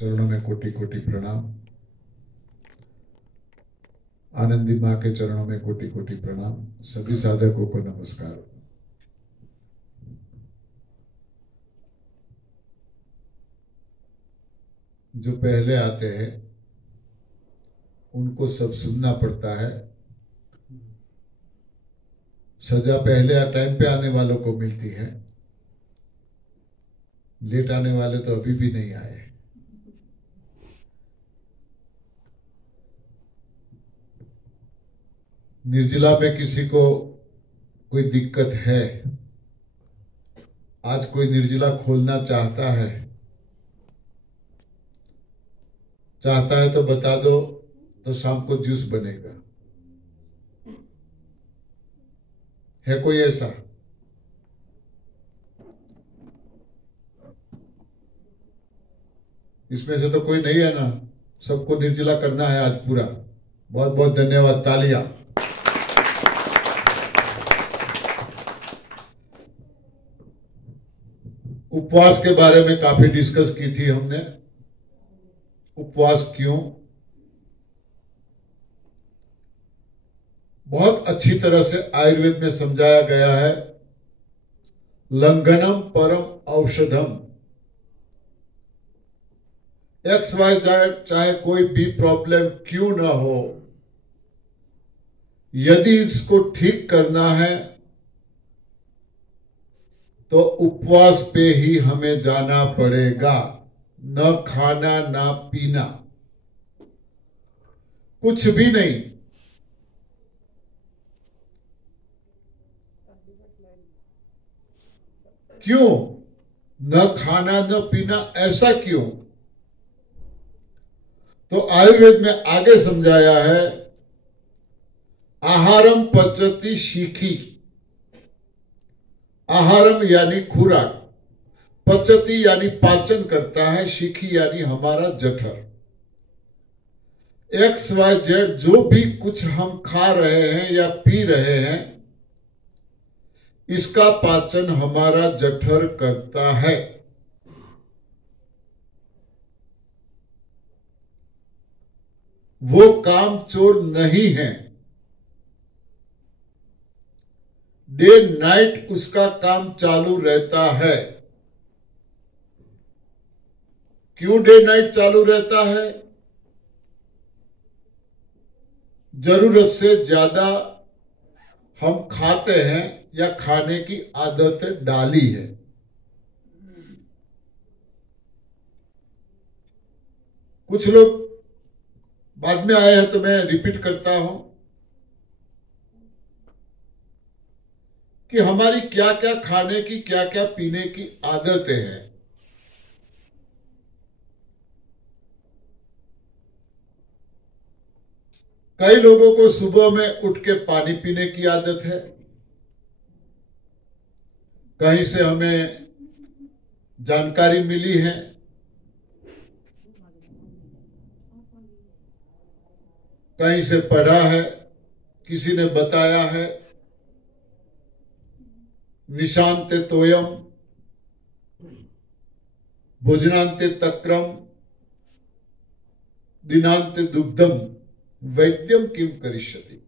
चरणों में कोटि कोटि प्रणाम। आनंदी माँ के चरणों में कोटि कोटि प्रणाम। सभी साधकों को नमस्कार। जो पहले आते हैं उनको सब सुनना पड़ता है। सजा पहले या टाइम पे आने वालों को मिलती है। लेट आने वाले तो अभी भी नहीं आए। निर्जला में किसी को कोई दिक्कत है, आज कोई निर्जला खोलना चाहता है तो बता दो, तो शाम को जूस बनेगा। है कोई ऐसा? इसमें से तो कोई नहीं है ना। सबको निर्जला करना है आज पूरा। बहुत बहुत धन्यवाद। तालियां। उपवास के बारे में काफी डिस्कस की थी हमने। उपवास क्यों? बहुत अच्छी तरह से आयुर्वेद में समझाया गया है। लंघनम परम औषधम। XYZ चाहे कोई भी प्रॉब्लम क्यों ना हो, यदि इसको ठीक करना है तो उपवास पे ही हमें जाना पड़ेगा। न खाना ना पीना, कुछ भी नहीं। क्यों न खाना न पीना? ऐसा क्यों? तो आयुर्वेद में आगे समझाया है, आहारम पचति शीखी। आहारम यानी खुराक, पचति यानी पाचन करता है, शीखी यानी हमारा जठर। XYZ जो भी कुछ हम खा रहे हैं या पी रहे हैं, इसका पाचन हमारा जठर करता है। वो काम चोर नहीं है। डे नाइट उसका काम चालू रहता है। क्यों डे नाइट चालू रहता है? जरूरत से ज्यादा हम खाते हैं या खाने की आदत डाली है। कुछ लोग बाद में आए हैं तो मैं रिपीट करता हूं कि हमारी क्या क्या खाने की, क्या क्या पीने की आदतें हैं। कई लोगों को सुबह में उठ के पानी पीने की आदत है। कहीं से हमें जानकारी मिली है, कहीं से पढ़ा है, किसी ने बताया है। निशांते तोयम भोजनांते तक्रम दिनांते दुग्धम वैद्यम किम करिष्यति।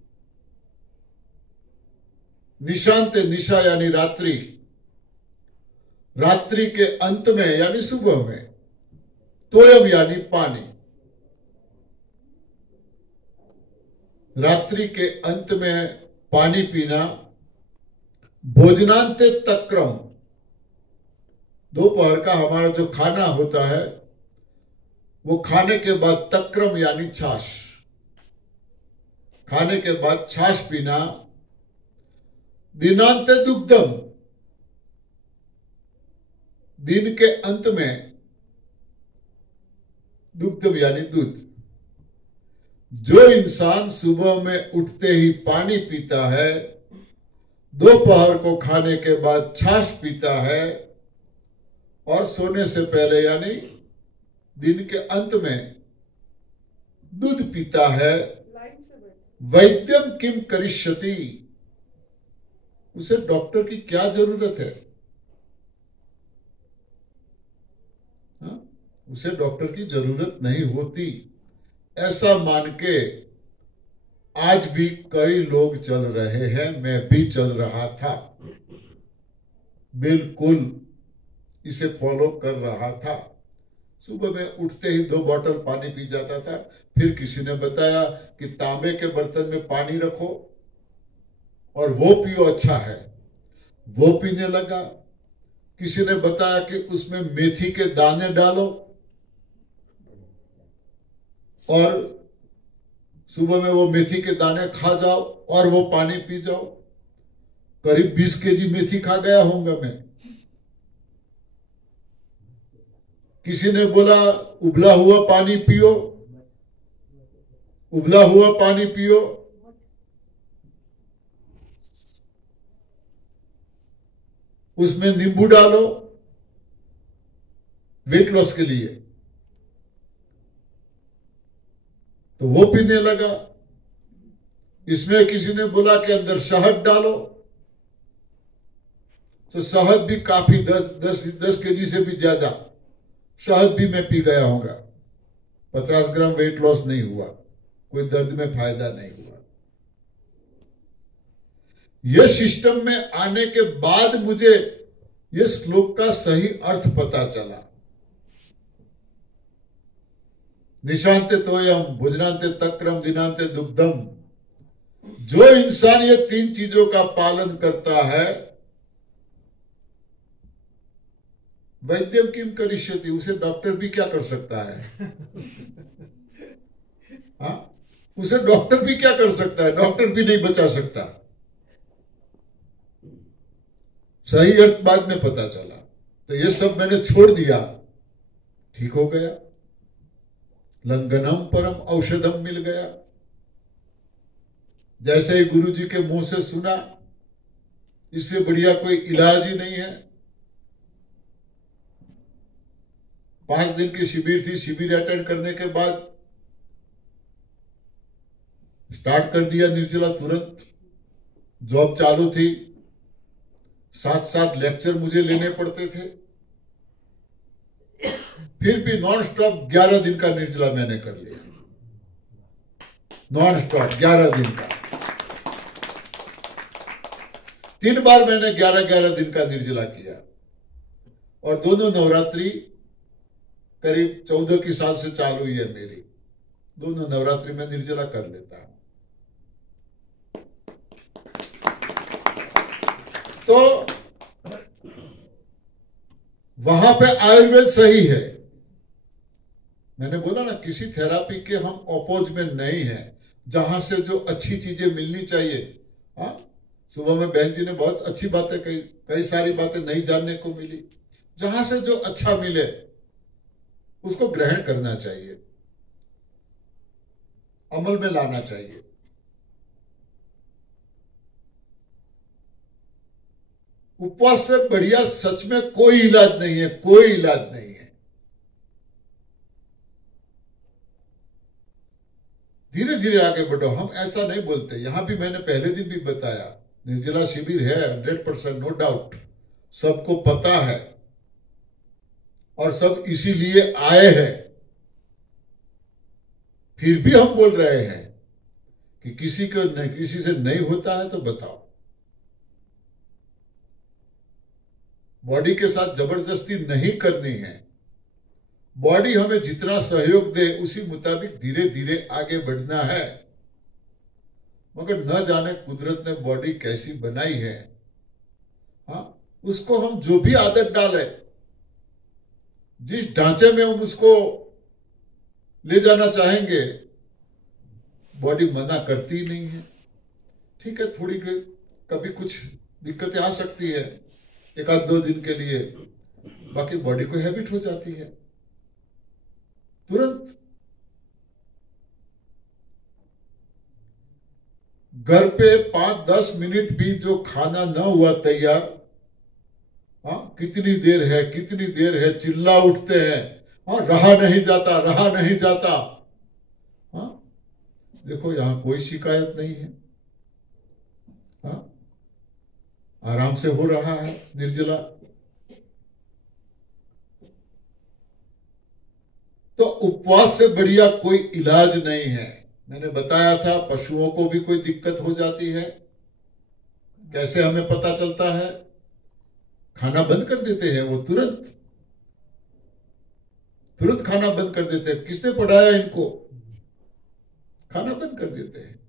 निशांते, निशा यानी रात्रि, रात्रि के अंत में यानी सुबह में, तोयम यानी पानी। रात्रि के अंत में पानी पीना। भोजनांते तक्रम, दोपहर का हमारा जो खाना होता है, वो खाने के बाद तक्रम यानी छाछ, खाने के बाद छाछ पीना। दिनांते दुग्धम, दिन के अंत में दुग्धम यानी दूध। जो इंसान सुबह में उठते ही पानी पीता है, दोपहर को खाने के बाद छाछ पीता है और सोने से पहले यानी दिन के अंत में दूध पीता है, वैद्यम किम करिष्यति। उसे डॉक्टर की क्या जरूरत है? उसे डॉक्टर की जरूरत नहीं होती, ऐसा मान के आज भी कई लोग चल रहे हैं। मैं भी चल रहा था, बिल्कुल इसे फॉलो कर रहा था। सुबह में उठते ही 2 बोतल पानी पी जाता था। फिर किसी ने बताया कि तांबे के बर्तन में पानी रखो और वो पियो, अच्छा है, वो पीने लगा। किसी ने बताया कि उसमें मेथी के दाने डालो और सुबह में वो मेथी के दाने खा जाओ और वो पानी पी जाओ। करीब 20 केजी मेथी खा गया होऊंगा मैं। किसी ने बोला उबला हुआ पानी पियो, उबला हुआ पानी पियो। उसमें नींबू डालो वेट लॉस के लिए, तो वो पीने लगा। इसमें किसी ने बोला कि अंदर शहद डालो, तो शहद भी काफी 10 केजी से भी ज्यादा शहद भी मैं पी गया होगा। 50 ग्राम वेट लॉस नहीं हुआ, कोई दर्द में फायदा नहीं हुआ। यह सिस्टम में आने के बाद मुझे यह श्लोक का सही अर्थ पता चला। निशांते तोयम भोजनांते तक्रम दिनांते दुग्धम। जो इंसान ये 3 चीजों का पालन करता है, वैद्यम किम करिष्यति, उसे डॉक्टर भी क्या कर सकता है? हाँ, उसे डॉक्टर भी क्या कर सकता है? डॉक्टर भी नहीं बचा सकता। सही अर्थ बाद में पता चला, तो ये सब मैंने छोड़ दिया, ठीक हो गया। लंघनम परम औषधम मिल गया। जैसे ही गुरु जी के मुंह से सुना, इससे बढ़िया कोई इलाज ही नहीं है। 5 दिन की शिविर थी। शिविर अटेंड करने के बाद स्टार्ट कर दिया निर्जला तुरंत। जॉब चालू थी, 7 लेक्चर मुझे लेने पड़ते थे। फिर भी नॉन स्टॉप 11 दिन का निर्जला मैंने कर लिया। नॉन स्टॉप 11 दिन का। 3 बार मैंने 11-11 दिन का निर्जला किया। और दोनों नवरात्रि करीब 14 की साल से चालू हुई है मेरी। दोनों नवरात्रि में निर्जला कर लेता हूं। तो वहां पे आयुर्वेद सही है। मैंने बोला ना, किसी थेरापी के हम अपोज में नहीं है। जहां से जो अच्छी चीजें मिलनी चाहिए। हाँ, सुबह में बहन जी ने बहुत अच्छी बातें कही, कई सारी बातें नहीं जानने को मिली। जहां से जो अच्छा मिले उसको ग्रहण करना चाहिए, अमल में लाना चाहिए। उपवास से बढ़िया सच में कोई इलाज नहीं है, कोई इलाज नहीं है। धीरे धीरे आगे बढ़ो। हम ऐसा नहीं बोलते। यहां भी मैंने पहले दिन भी बताया, निर्जला शिविर है 100%, नो डाउट, सबको पता है और सब इसीलिए आए हैं। फिर भी हम बोल रहे हैं कि किसी से नहीं होता है तो बताओ। बॉडी के साथ जबरदस्ती नहीं करनी है। बॉडी हमें जितना सहयोग दे उसी मुताबिक धीरे धीरे आगे बढ़ना है। मगर न जाने कुदरत ने बॉडी कैसी बनाई है। हाँ, उसको हम जो भी आदत डाले, जिस ढांचे में हम उसको ले जाना चाहेंगे, बॉडी मना करती नहीं है। ठीक है, थोड़ी कभी कुछ दिक्कतें आ सकती है 1-2 दिन के लिए, बाकी बॉडी को हैबिट हो जाती है तुरंत। घर पे 5-10 मिनट भी जो खाना न हुआ तैयार, हाँ, कितनी देर है, कितनी देर है, चिल्ला उठते हैं। हाँ, रहा नहीं जाता, रहा नहीं जाता। हाँ, देखो यहां कोई शिकायत नहीं है। हाँ, आराम से हो रहा है निर्जला। तो उपवास से बढ़िया कोई इलाज नहीं है। मैंने बताया था पशुओं को भी कोई दिक्कत हो जाती है, कैसे हमें पता चलता है? खाना बंद कर देते हैं वो, तुरंत तुरंत खाना बंद कर देते हैं। किसने पढ़ाया इनको? खाना बंद कर देते हैं।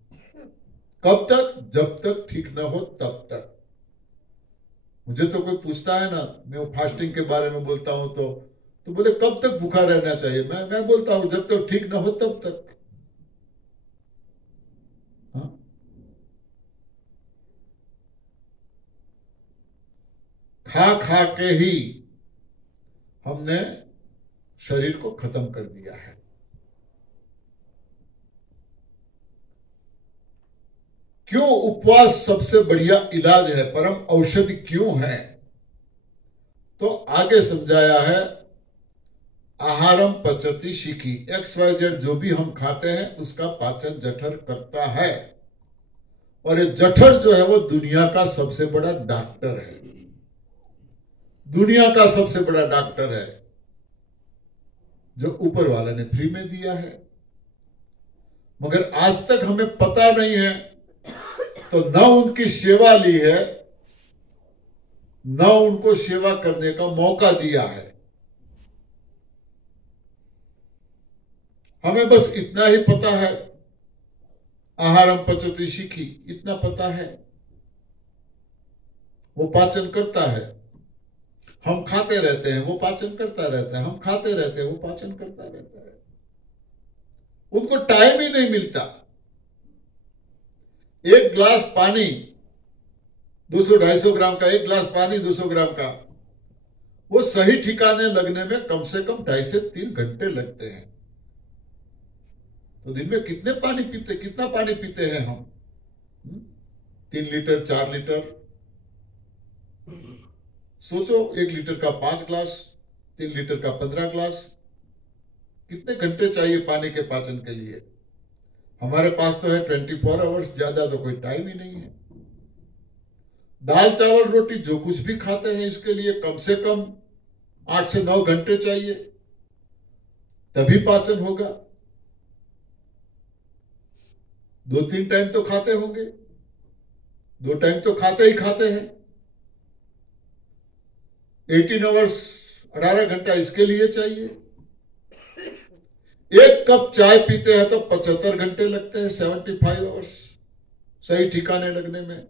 कब तक? जब तक ठीक ना हो तब तक। मुझे तो कोई पूछता है ना, मैं वो फास्टिंग के बारे में बोलता हूं तो बोले कब तक भूखा रहना चाहिए? मैं बोलता हूं जब तक ठीक ना हो तब तक। हाँ? खा खा के ही हमने शरीर को खत्म कर दिया है। क्यों उपवास सबसे बढ़िया इलाज है, परम औषधि क्यों है? तो आगे समझाया है, आहारम पचति शिखी, XYZ जो भी हम खाते हैं उसका पाचन जठर करता है। और ये जठर जो है वो दुनिया का सबसे बड़ा डॉक्टर है, दुनिया का सबसे बड़ा डॉक्टर है, जो ऊपर वाले ने फ्री में दिया है। मगर आज तक हमें पता नहीं है, तो न उनकी सेवा ली है, न उनको सेवा करने का मौका दिया है। हमें बस इतना ही पता है, आहारम पचति शिखी, इतना पता है। वो पाचन करता है, हम खाते रहते हैं, वो पाचन करता रहता है, हम खाते रहते हैं, वो पाचन करता रहता है। उनको टाइम ही नहीं मिलता। एक गिलास पानी 200-250 ग्राम का, एक गिलास पानी 200 ग्राम का, वो सही ठिकाने लगने में कम से कम 2.5 से 3 घंटे लगते हैं। तो दिन में कितना पानी पीते हैं हम? 3 लीटर, 4 लीटर। सोचो, 1 लीटर का 5 ग्लास, 3 लीटर का 15 ग्लास। कितने घंटे चाहिए पानी के पाचन के लिए? हमारे पास तो है 24 आवर्स, ज्यादा तो कोई टाइम ही नहीं है। दाल चावल रोटी जो कुछ भी खाते हैं, इसके लिए कम से कम 8 से 9 घंटे चाहिए, तभी पाचन होगा। 2-3 टाइम तो खाते होंगे, 2 टाइम तो खाते ही खाते हैं। 18 आवर्स, 18 घंटा इसके लिए चाहिए। 1 कप चाय पीते हैं तो 75 घंटे लगते हैं, 75 आवर्स सही ठिकाने लगने में।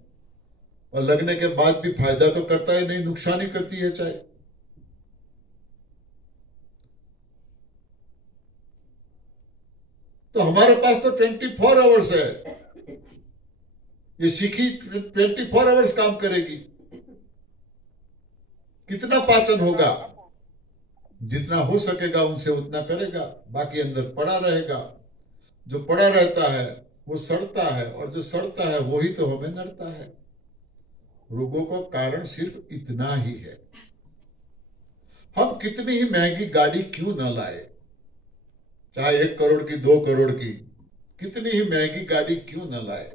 और लगने के बाद भी फायदा तो करता ही नहीं, नुकसान ही करती है चाय। तो हमारे पास तो 24 आवर्स है, ये शिखी 24 आवर्स काम करेगी। कितना पाचन होगा? जितना हो सकेगा उनसे उतना करेगा, बाकी अंदर पड़ा रहेगा। जो पड़ा रहता है वो सड़ता है, और जो सड़ता है वही तो हमें नड़ता है। रोगों का कारण सिर्फ इतना ही है। हम कितनी ही महंगी गाड़ी क्यों ना लाए, चाहे 1 करोड़ की, 2 करोड़ की, कितनी ही महंगी गाड़ी क्यों ना लाए,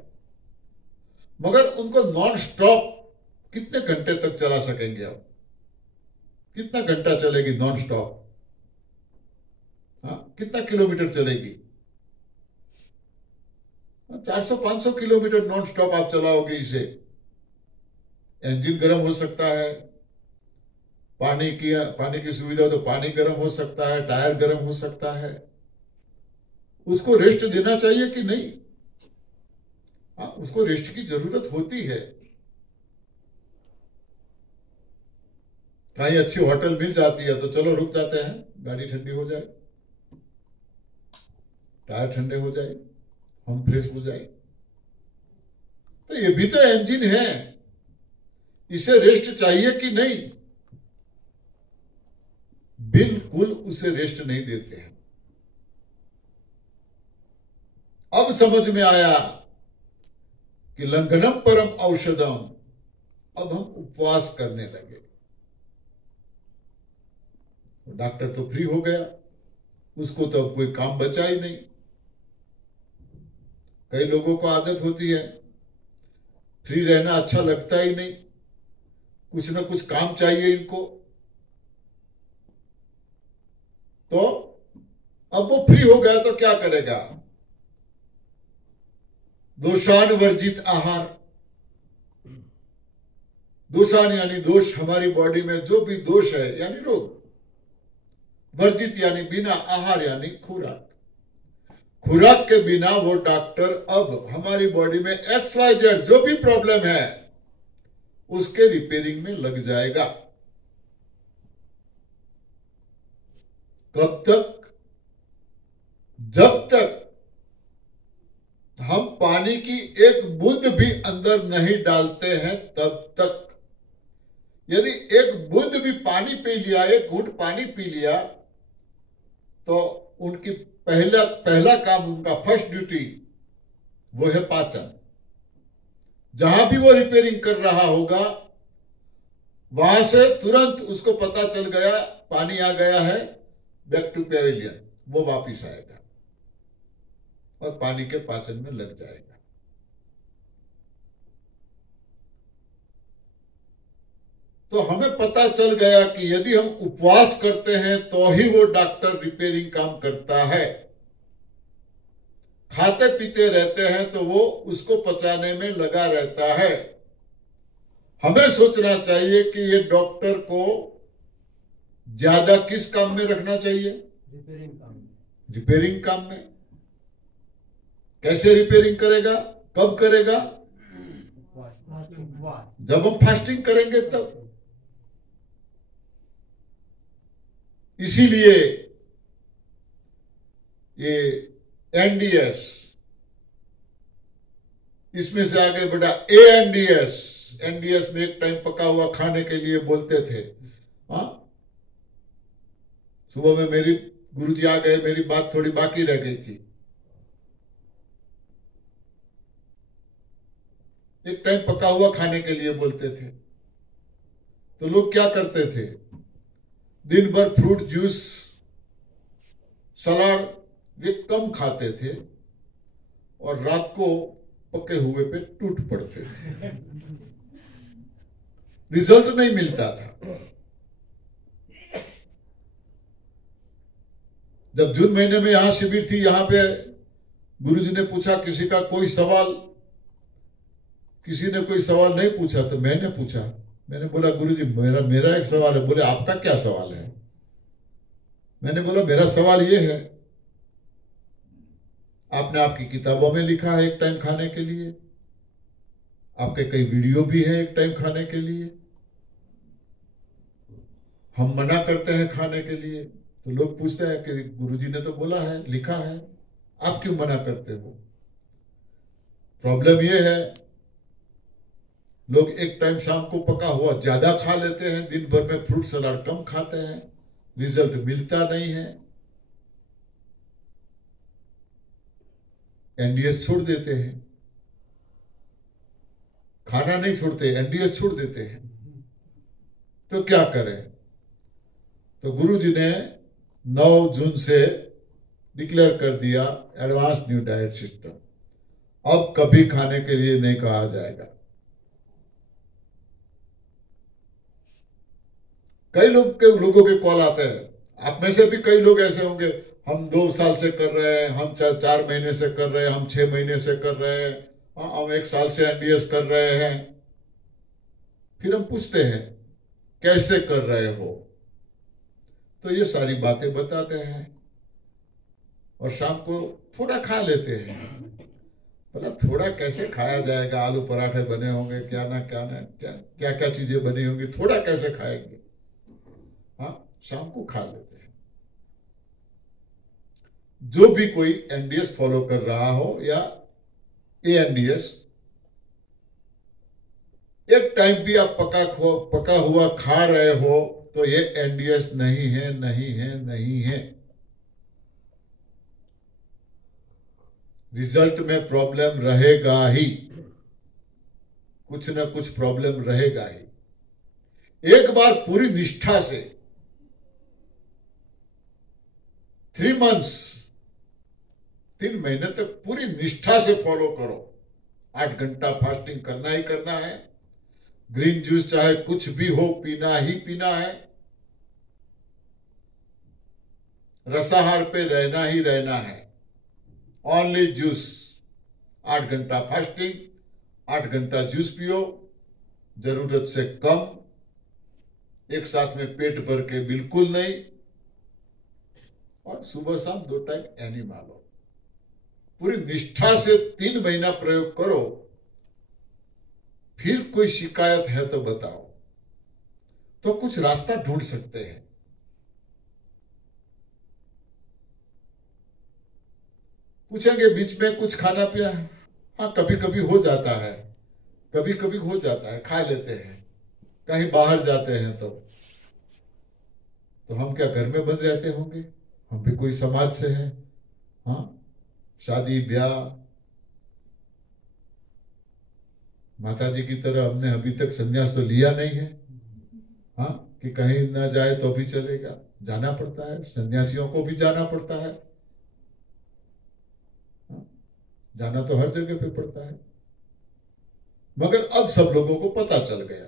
मगर उनको नॉन स्टॉप कितने घंटे तक चला सकेंगे? आप कितना घंटा चलेगी नॉन स्टॉप? हाँ, कितना किलोमीटर चलेगी? 400-500 किलोमीटर नॉन स्टॉप आप चलाओगे इसे। इंजन गर्म हो सकता है, पानी की सुविधा हो तो पानी गर्म हो सकता है, टायर गर्म हो सकता है। उसको रेस्ट देना चाहिए कि नहीं? हाँ, उसको रेस्ट की जरूरत होती है। कहीं अच्छी होटल मिल जाती है तो चलो रुक जाते हैं, गाड़ी ठंडी हो जाए, टायर ठंडे हो जाए, हम फ्रेश हो जाए। तो ये भी तो इंजन है, इसे रेस्ट चाहिए कि नहीं? बिल्कुल उसे रेस्ट नहीं देते हैं। अब समझ में आया कि लंघनम परम औषधम। अब हम उपवास करने लगे। डॉक्टर तो फ्री हो गया, उसको तो अब कोई काम बचा ही नहीं। कई लोगों को आदत होती है, फ्री रहना अच्छा लगता ही नहीं, कुछ ना कुछ काम चाहिए इनको। तो अब वो फ्री हो गया तो क्या करेगा? दोषान वर्जित आहार। दोषान यानी दोष, हमारी बॉडी में जो भी दोष है यानी रोग, वर्जित यानी बिना, आहार यानी खुराक। खुराक के बिना वो डॉक्टर अब हमारी बॉडी में XYZ जो भी प्रॉब्लम है उसके रिपेयरिंग में लग जाएगा। कब तक? जब तक हम पानी की एक बूंद भी अंदर नहीं डालते हैं तब तक। यदि एक बूंद भी पानी पी लिया, एक घूंट पानी पी लिया, तो उनकी पहला काम, उनका फर्स्ट ड्यूटी वो है पाचन। जहां भी वो रिपेयरिंग कर रहा होगा वहां से तुरंत उसको पता चल गया पानी आ गया है, बैक टू पेविलियन, वो वापिस आएगा और पानी के पाचन में लग जाएगा। तो हमें पता चल गया कि यदि हम उपवास करते हैं तो ही वो डॉक्टर रिपेयरिंग काम करता है। खाते पीते रहते हैं तो वो उसको पचाने में लगा रहता है। हमें सोचना चाहिए कि ये डॉक्टर को ज्यादा किस काम में रखना चाहिए? रिपेयरिंग काम में। रिपेयरिंग काम में। कैसे रिपेयरिंग करेगा? कब करेगा? जब हम फास्टिंग करेंगे तब। इसीलिए ये NDS, इसमें से आगे बढ़ा ANDS। NDS में एक टाइम पका हुआ खाने के लिए बोलते थे। हाँ, सुबह में मेरी गुरुजी आ गए, मेरी बात थोड़ी बाकी रह गई थी। एक टाइम पका हुआ खाने के लिए बोलते थे। तो लोग क्या करते थे? दिन भर फ्रूट जूस, सलाद ये कम खाते थे और रात को पके हुए पे टूट पड़ते थे। रिजल्ट नहीं मिलता था। जब जून महीने में यहां शिविर थी, यहां पे गुरुजी ने पूछा किसी का कोई सवाल, किसी ने कोई सवाल नहीं पूछा तो मैंने पूछा। मैंने बोला गुरुजी मेरा एक सवाल है। बोले आपका क्या सवाल है? मैंने बोला मेरा सवाल ये है, आपने आपकी किताबों में लिखा है एक टाइम खाने के लिए, आपके कई वीडियो भी है एक टाइम खाने के लिए, हम मना करते हैं खाने के लिए। तो लोग पूछते हैं कि गुरुजी ने तो बोला है, लिखा है, आप क्यों मना करते हो? प्रॉब्लम यह है, लोग एक टाइम शाम को पका हुआ ज्यादा खा लेते हैं, दिन भर में फ्रूट सलाद कम खाते हैं, रिजल्ट मिलता नहीं है, NDS छोड़ देते हैं। खाना नहीं छोड़ते, NDS छोड़ देते हैं। तो क्या करें? तो गुरुजी ने 9 जून से डिक्लेयर कर दिया एडवांस न्यू डाइट सिस्टम। अब कभी खाने के लिए नहीं कहा जाएगा। कई लोगों के कॉल आते हैं, आप में से भी कई लोग ऐसे होंगे, हम 2 साल से कर रहे हैं, हम 4 महीने से कर रहे हैं, हम 6 महीने से कर रहे हैं, हम 1 साल से NDS कर रहे हैं। फिर हम पूछते हैं कैसे कर रहे हो? तो ये सारी बातें बताते हैं और शाम को थोड़ा खा लेते हैं। मतलब थोड़ा कैसे खाया जाएगा? आलू पराठे बने होंगे, क्या क्या चीजें बनी होंगी, थोड़ा कैसे खाएंगे? हाँ, शाम को खा लेते हैं। जो भी कोई NDS फॉलो कर रहा हो या ANDS, एक टाइम भी आप पका हुआ खा रहे हो तो ये NDS नहीं है, नहीं है, नहीं है। रिजल्ट में प्रॉब्लम रहेगा ही, कुछ ना कुछ प्रॉब्लम रहेगा ही। एक बार पूरी निष्ठा से 3 मंथ्स, 3 महीने तक पूरी निष्ठा से फॉलो करो। 8 घंटा फास्टिंग करना ही करना है, ग्रीन जूस चाहे कुछ भी हो पीना ही पीना है, रसाहार पे रहना ही रहना है, ओनली जूस। 8 घंटा फास्टिंग, 8 घंटा जूस पियो, जरूरत से कम, एक साथ में पेट भर के बिल्कुल नहीं, और सुबह शाम 2 टाइम एनिमल लो। पूरी निष्ठा से 3 महीना प्रयोग करो, फिर कोई शिकायत है तो बताओ, तो कुछ रास्ता ढूंढ सकते हैं। पूछेंगे बीच में कुछ खाना पिया है? हाँ, कभी कभी हो जाता है, कभी कभी हो जाता है, खा लेते हैं। कहीं बाहर जाते हैं तो हम क्या घर में बंद रहते होंगे? हम भी कोई समाज से हैं। हाँ, शादी ब्याह, माता जी की तरह हमने अभी तक संन्यास तो लिया नहीं है। हाँ, कि कहीं ना जाए तो भी चलेगा, जाना पड़ता है, सन्यासियों को भी जाना पड़ता है। हाँ, जाना तो हर जगह पे पड़ता है। मगर अब सब लोगों को पता चल गया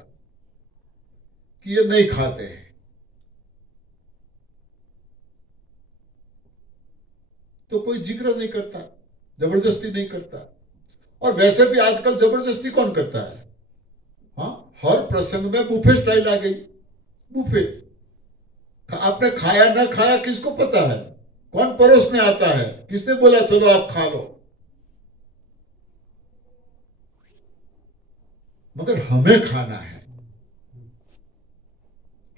कि ये नहीं खाते हैं, तो कोई जिक्र नहीं करता, जबरदस्ती नहीं करता। और वैसे भी आजकल जबरदस्ती कौन करता है? हाँ, हर प्रसंग में बुफे स्टाइल आ गई। बुफे, आपने खाया ना खाया किसको पता है? कौन परोसने आता है? किसने बोला चलो आप खा लो? मगर हमें खाना है।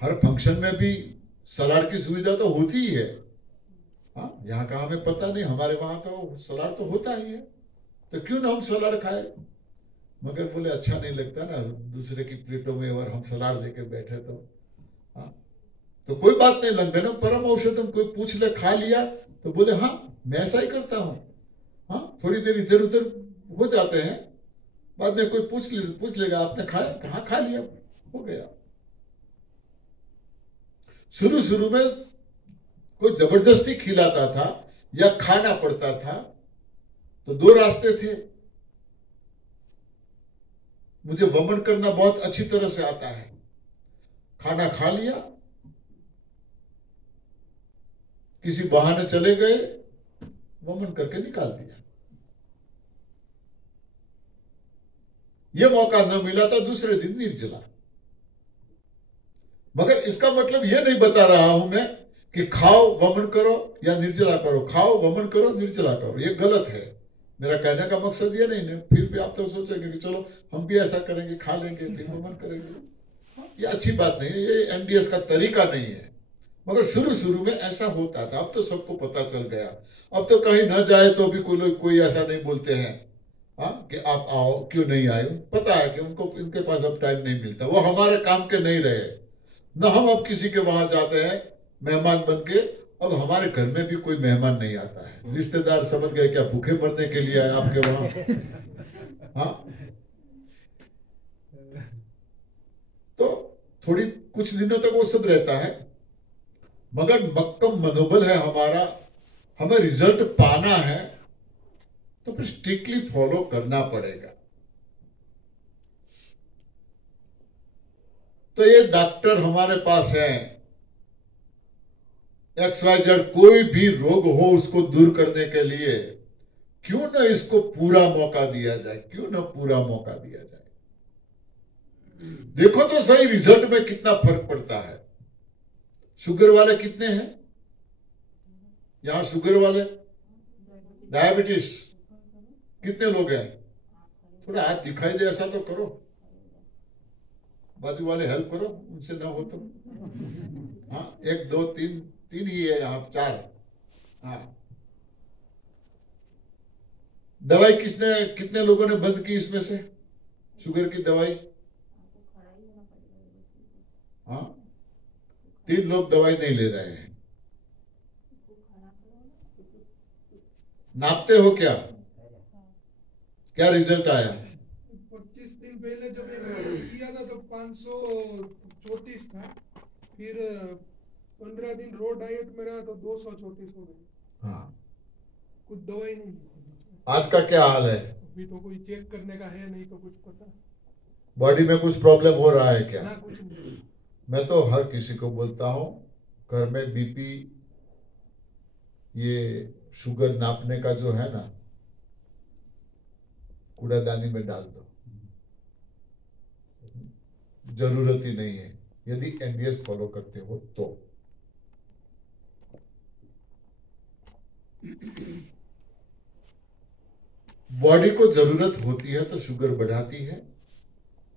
हर फंक्शन में भी सलाद की सुविधा तो होती ही है। हाँ, यहाँ का हमें पता नहीं, हमारे वहां तो सलाद तो होता ही है, तो क्यों ना हम सलाद खाए? मगर बोले अच्छा नहीं लगता ना दूसरे की प्लेटों में और हम सलाद देके बैठे तो। हाँ, तो कोई बात नहीं, लंघनम परम औषधम। कोई पूछ ले खा लिया तो बोले हाँ मैं ऐसा ही करता हूं। हाँ, थोड़ी देर इधर उधर हो जाते हैं, बाद में कोई पूछ लेगा आपने खाया? कहाँ खा लिया, हो गया। शुरू शुरू में कोई जबरदस्ती खिलाता था या खाना पड़ता था तो 2 रास्ते थे। मुझे वमन करना बहुत अच्छी तरह से आता है। खाना खा लिया, किसी बहाने चले गए, वमन करके निकाल दिया। यह मौका न मिला तो दूसरे दिन निर्जला। मगर इसका मतलब यह नहीं बता रहा हूं मैं कि खाओ वमन करो या निर्जला करो, खाओ वमन करो निर्जला करो, यह गलत है। मेरा कहने का मकसद यह नहीं है। फिर भी आप तो सोचेंगे कि चलो हम भी ऐसा करेंगे, खा लेंगे फिर वमन करेंगे। ये अच्छी बात नहीं है, ये एनडीएस का तरीका नहीं है। मगर शुरू शुरू में ऐसा होता था, अब तो सबको पता चल गया। अब तो कहीं न जाए तो भी कोई ऐसा नहीं बोलते हैं हाँ कि आप आओ, क्यों नहीं आए। पता है कि उनको, इनके पास अब टाइम नहीं मिलता, वो हमारे काम के नहीं रहे। न हम अब किसी के वहां जाते हैं मेहमान बन के। अब हमारे घर में भी कोई मेहमान नहीं आता है। रिश्तेदार समझ गए क्या भूखे मरने के लिए आए आपके वहां? हाँ, तो थोड़ी कुछ दिनों तक वो सब रहता है, मगर मक्कम मनोबल है हमारा, हमें रिजल्ट पाना है तो फिर स्ट्रिक्टली फॉलो करना पड़ेगा। तो ये डॉक्टर हमारे पास है, XYZ कोई भी रोग हो उसको दूर करने के लिए, क्यों ना इसको पूरा मौका दिया जाए, क्यों ना पूरा मौका दिया जाए। देखो तो सही रिजल्ट में कितना फर्क पड़ता है। शुगर वाले कितने हैं यहां? शुगर वाले, डायबिटीज कितने लोग हैं? थोड़ा हाथ दिखाई दे ऐसा तो करो, बाजू वाले हेल्प करो, उनसे ना हो तो। हाँ, 1 2 3 3 ही है यहाँ, 4। हाँ, दवाई कितने लोगों ने बंद की इसमें से, शुगर की दवाई? हाँ, 3 लोग दवाई नहीं ले रहे हैं। नापते हो क्या? क्या रिजल्ट आया? 25 दिन पहले जब एक किया था तो 534 था, फिर 15 दिन रो डाइट में रहा तो 234 हो गए। हाँ, कुछ दवाई नहीं। आज का क्या हाल है? अभी तो कोई चेक करने का है नहीं, तो कुछ पता बॉडी में कुछ प्रॉब्लम हो रहा है क्या? ना, कुछ नहीं। मैं तो हर किसी को बोलता हूं घर में बीपी ये शुगर नापने का जो है ना, कूड़ादानी में डाल दो, जरूरत ही नहीं है यदि एनडीएस फॉलो करते हो तो। बॉडी को जरूरत होती है तो शुगर बढ़ाती है,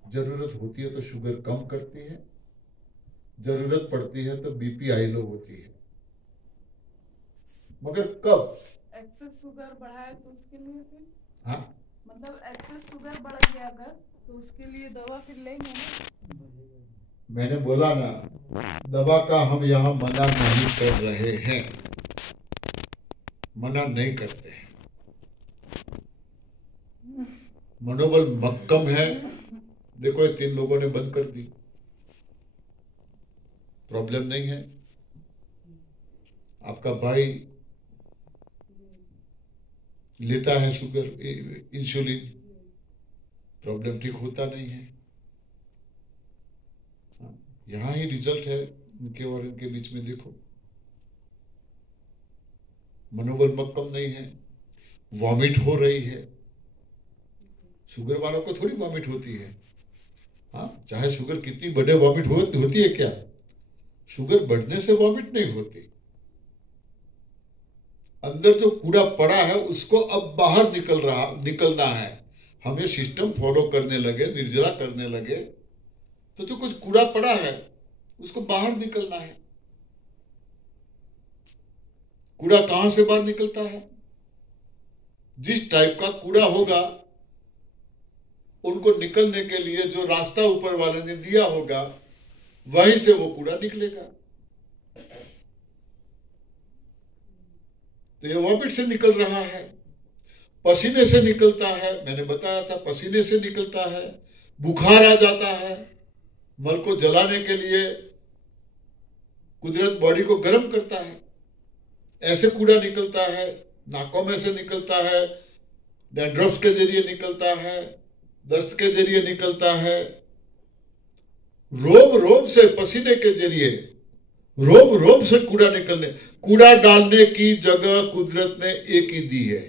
जरूरत होती है तो शुगर कम करती है, जरूरत पड़ती है तो बीपी हाई लो होती है। मगर कब एक्सेस शुगर बढ़ाए तो उसके लिए फिर, हाँ, मतलब एक्सेस शुगर बढ़ गया अगर तो उसके लिए दवा फिर लेंगे ना। मैंने बोला ना, दवा का हम यहाँ मना नहीं कर रहे हैं, मना नहीं करते हैं। मनोबल मक्कम है। देखो ये 3 लोगों ने बंद कर दी, प्रॉब्लम नहीं है। आपका भाई लेता है शुगर इंसुलिन, प्रॉब्लम ठीक होता नहीं है। यहां ही रिजल्ट है उनके और इनके बीच में। देखो मनोबल मक्कम नहीं है, वॉमिट हो रही है। शुगर वालों को थोड़ी वॉमिट होती है, हाँ, चाहे शुगर कितनी बढ़े वॉमिट होती है क्या? शुगर बढ़ने से वॉमिट नहीं होती। अंदर जो कूड़ा पड़ा है उसको अब बाहर निकलना है। हम ये सिस्टम फॉलो करने लगे, निर्जला करने लगे, तो जो कुछ कूड़ा पड़ा है उसको बाहर निकलना है। कूड़ा कहां से बाहर निकलता है? जिस टाइप का कूड़ा होगा उनको निकलने के लिए जो रास्ता ऊपर वाले ने दिया होगा वहीं से वो कूड़ा निकलेगा। तो ये वॉमिट से निकल रहा है, पसीने से निकलता है, मैंने बताया था पसीने से निकलता है, बुखार आ जाता है। मल को जलाने के लिए कुदरत बॉडी को गर्म करता है, ऐसे कूड़ा निकलता है। नाकों में से निकलता है, डैंड्रफ्स के जरिए निकलता है, दस्त के जरिए निकलता है, रोम रोम से, पसीने के जरिए रोम रोम से कूड़ा डालने की जगह कुदरत ने एक ही दी है।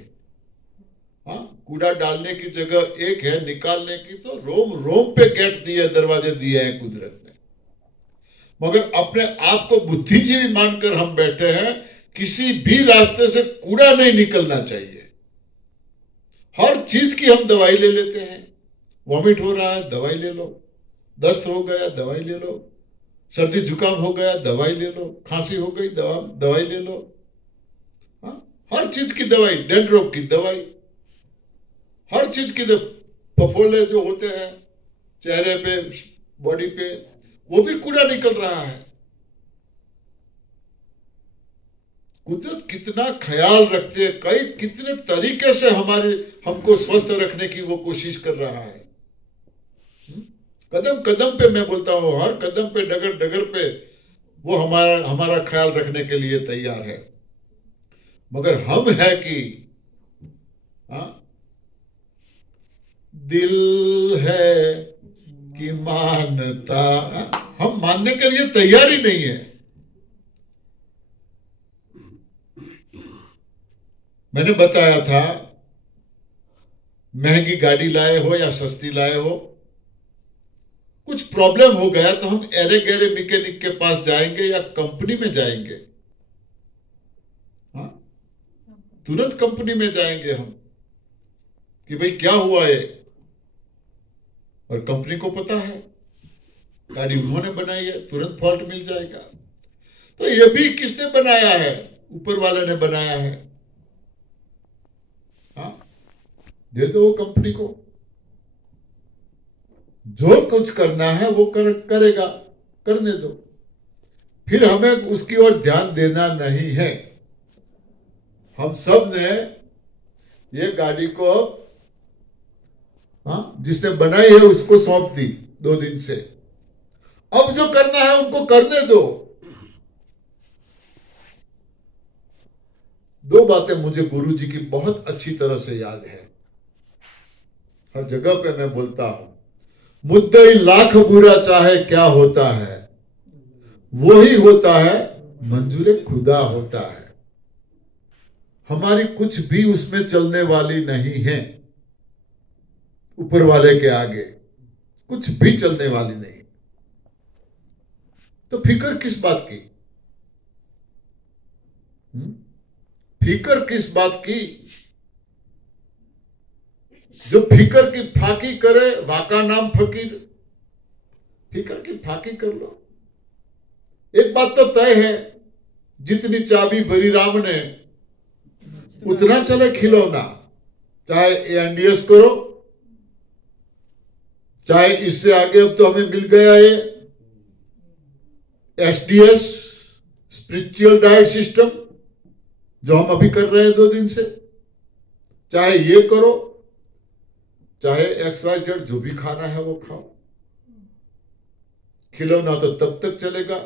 हाँ, कूड़ा डालने की जगह एक है, निकालने की तो रोम रोम पे गेट दिए, दरवाजे दिए हैं कुदरत ने। मगर अपने आप को बुद्धिजीवी मानकर हम बैठे हैं, किसी भी रास्ते से कूड़ा नहीं निकलना चाहिए। हर चीज की हम दवाई ले लेते हैं। वॉमिट हो रहा है, दवाई ले लो। दस्त हो गया, दवाई ले लो। सर्दी जुकाम हो गया, दवाई ले लो। खांसी हो गई, दवाई ले लो। हाँ, हर चीज की दवाई, डैंड्रफ की दवाई, हर चीज की फफोले जो होते हैं चेहरे पे, बॉडी पे, वो भी कूड़ा निकल रहा है। कुदरत कितना ख्याल रखते हैं, कितने तरीके से हमको स्वस्थ रखने की वो कोशिश कर रहा है। कदम कदम पे, मैं बोलता हूं हर कदम पे, डगर डगर पे वो हमारा ख्याल रखने के लिए तैयार है। मगर हम है कि दिल है कि मानता, हम मानने के लिए तैयार ही नहीं है। मैंने बताया था, महंगी गाड़ी लाए हो या सस्ती लाए हो, कुछ प्रॉब्लम हो गया तो हम एरे गहरे मैकेनिक के पास जाएंगे या कंपनी में जाएंगे? हाँ, तुरंत कंपनी में जाएंगे हम कि भाई क्या हुआ है, और कंपनी को पता है गाड़ी उन्होंने बनाई है, तुरंत फॉल्ट मिल जाएगा। तो ये भी किसने बनाया है? ऊपर वाले ने बनाया है। हाँ, दे दो वो कंपनी को, जो कुछ करना है वो करेगा, करने दो। फिर हमें उसकी ओर ध्यान देना नहीं है। हम सब ने ये गाड़ी को, हाँ, जिसने बनाई है उसको सौंप दी 2 दिन से। अब जो करना है उनको करने दो। 2 बातें मुझे गुरुजी की बहुत अच्छी तरह से याद है, हर जगह पे मैं बोलता हूं, मुद्दई लाख बुरा चाहे क्या होता है, वही होता है मंजूर खुदा होता है। हमारी कुछ भी उसमें चलने वाली नहीं है। ऊपर वाले के आगे कुछ भी चलने वाली नहीं। तो फिक्र किस बात की? फिक्र किस बात की? जो फिक्र की फाकी करे वाका नाम फकीर। फिक्र की फाकी कर लो। एक बात तो तय है, जितनी चाबी भरी राम ने उतना चले खिलौना। चाहे एनडीएस करो, चाहे इससे आगे अब तो हमें मिल गया ये एसडीएस स्पिरिचुअल डाइट सिस्टम जो हम अभी कर रहे हैं 2 दिन से। चाहे ये करो, चाहे XYZ जो भी खाना है वो खाओ। खिलौना तो तब तक चलेगा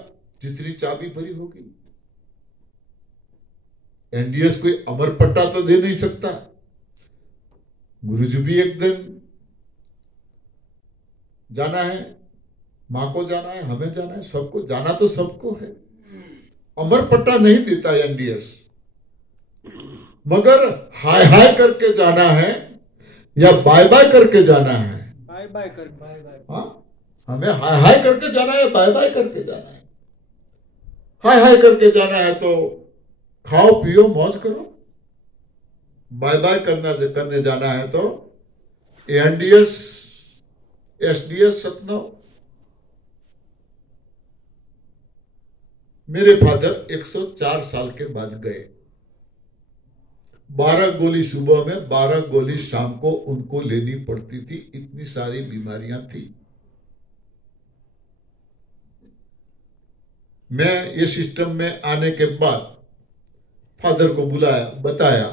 जितनी चाबी भरी होगी। एनडीएस कोई अमर पट्टा तो दे नहीं सकता। गुरुजी भी एक दिन जाना है, मां को जाना है, हमें जाना है, सबको जाना तो सबको है। अमर पट्टा नहीं देता एनडीएस, मगर हाय हाय करके जाना है या बाय बाय करके जाना है? बाय बाय कर, बाय बाय। हाँ, हमें हाय हाय करके जाना है, बाय बाय करके जाना है। हाय हाय करके जाना है तो खाओ पियो मौज करो। बाय बाय करने जाना है तो एनडीएस एसडीएस सतनाओ। मेरे फादर 104 साल के बाद गए। 12 गोली सुबह में, 12 गोली शाम को उनको लेनी पड़ती थी। इतनी सारी बीमारियां थी। मैं ये सिस्टम में आने के बाद फादर को बुलाया, बताया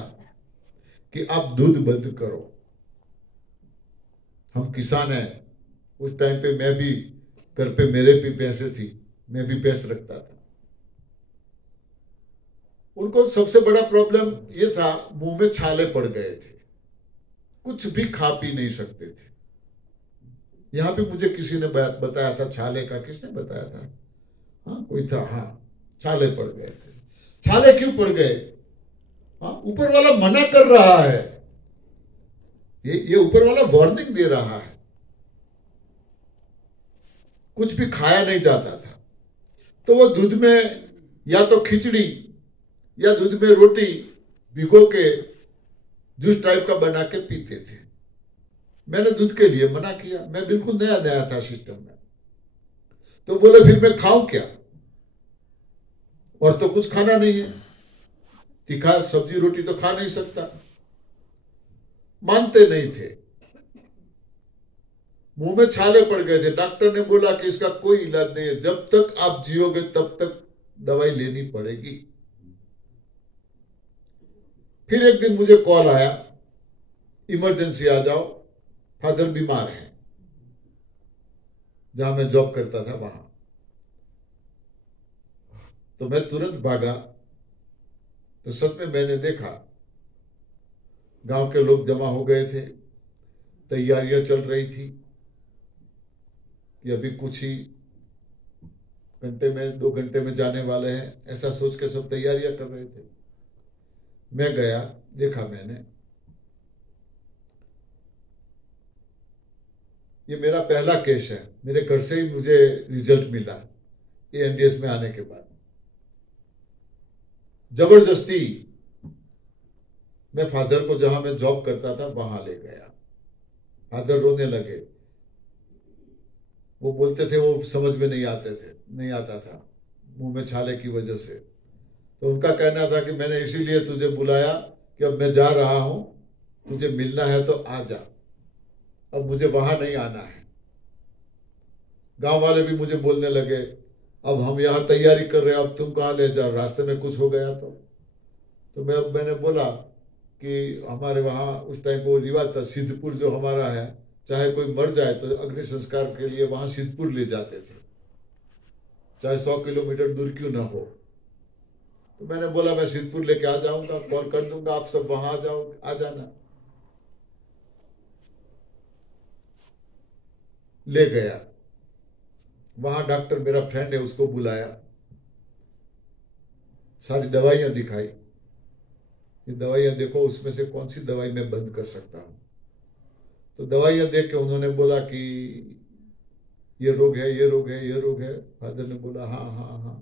कि आप दूध बंद करो। हम किसान हैं, उस टाइम पे मैं भी घर पे मेरे भी भैंसे थी, मैं भी भैंस रखता था। उनको सबसे बड़ा प्रॉब्लम ये था, मुंह में छाले पड़ गए थे, कुछ भी खा पी नहीं सकते थे। यहां पे मुझे किसी ने बताया था छाले का। किसने बताया था? हाँ कोई था। हाँ, छाले पड़ गए थे। छाले क्यों पड़ गए? हाँ, ऊपर वाला मना कर रहा है। ये ऊपर वाला वार्निंग दे रहा है। कुछ भी खाया नहीं जाता था, तो वो दूध में या तो खिचड़ी या दूध में रोटी भिगो के जूस टाइप का बना के पीते थे। मैंने दूध के लिए मना किया, मैं बिल्कुल नया नया था सिस्टम में। तो बोले फिर मैं खाऊं क्या, और तो कुछ खाना नहीं है, तीखा सब्जी रोटी तो खा नहीं सकता। मानते नहीं थे, मुंह में छाले पड़ गए थे। डॉक्टर ने बोला कि इसका कोई इलाज नहीं है, जब तक आप जियोगे तब तक दवाई लेनी पड़ेगी। फिर एक दिन मुझे कॉल आया, इमरजेंसी आ जाओ, फादर बीमार हैं। जहां मैं जॉब करता था वहां। तो मैं तुरंत भागा। तो सच में मैंने देखा गांव के लोग जमा हो गए थे, तैयारियां चल रही थी कि अभी कुछ ही घंटे में 2 घंटे में जाने वाले हैं, ऐसा सोच के सब तैयारियां कर रहे थे। मैं गया, देखा मैंने, ये मेरा पहला केस है। मेरे घर से ही मुझे रिजल्ट मिला एनडीएस में आने के बाद। जबरदस्ती मैं फादर को जहां मैं जॉब करता था वहां ले गया। फादर रोने लगे। वो बोलते थे वो समझ में नहीं आता था मुंह में छाले की वजह से। तो उनका कहना था कि मैंने इसीलिए तुझे बुलाया कि अब मैं जा रहा हूं, तुझे मिलना है तो आ जा, अब मुझे वहां नहीं आना है। गांव वाले भी मुझे बोलने लगे, अब हम यहां तैयारी कर रहे हैं, अब तुम कहां ले जाओ, रास्ते में कुछ हो गया तो मैंने बोला कि हमारे वहां उस टाइम को रिवाज था, सिद्धपुर जो हमारा है, चाहे कोई मर जाए तो अग्नि संस्कार के लिए वहां सिद्धपुर ले जाते थे, चाहे 100 किलोमीटर दूर क्यों ना हो। तो मैंने बोला मैं सिद्धपुर लेके आ जाऊंगा, कॉल कर दूंगा, आप सब वहां आ जाना। ले गया वहां, डॉक्टर मेरा फ्रेंड है उसको बुलाया, सारी दवाइयां दिखाई, ये दवाइयाँ देखो, उसमें से कौन सी दवाई मैं बंद कर सकता हूँ। तो दवाइयाँ देख के उन्होंने बोला कि ये रोग है, ये रोग है, ये रोग है। फादर ने बोला हाँ हाँ हाँ।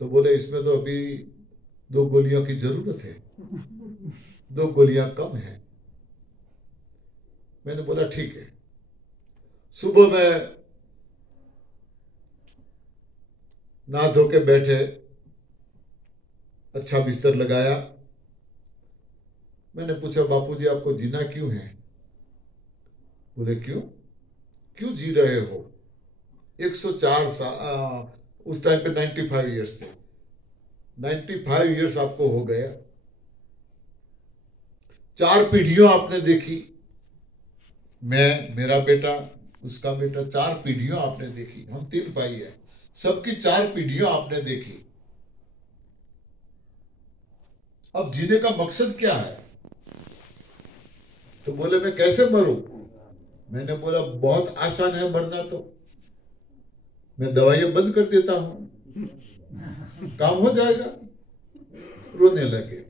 तो बोले इसमें तो अभी 2 गोलियों की जरूरत है, 2 गोलियां कम है। मैंने बोला ठीक है। सुबह में नहा धो के बैठे, अच्छा बिस्तर लगाया। मैंने पूछा बापूजी आपको जीना क्यों है? बोले क्यों क्यों जी रहे हो? 104 साल, उस टाइम पे 95 ईयर्स थे। 95 ईयर्स आपको हो गया, 4 पीढ़ियों आपने देखी, मैं, मेरा बेटा, उसका बेटा, 4 पीढ़ियों आपने देखी। हम 3 भाई हैं, सबकी 4 पीढ़ियों आपने देखी। अब जीने का मकसद क्या है? तो बोले मैं कैसे मरूं? मैंने बोला बहुत आसान है मरना, तो मैं दवाइयां बंद कर देता हूं, काम हो जाएगा। रोने लगे।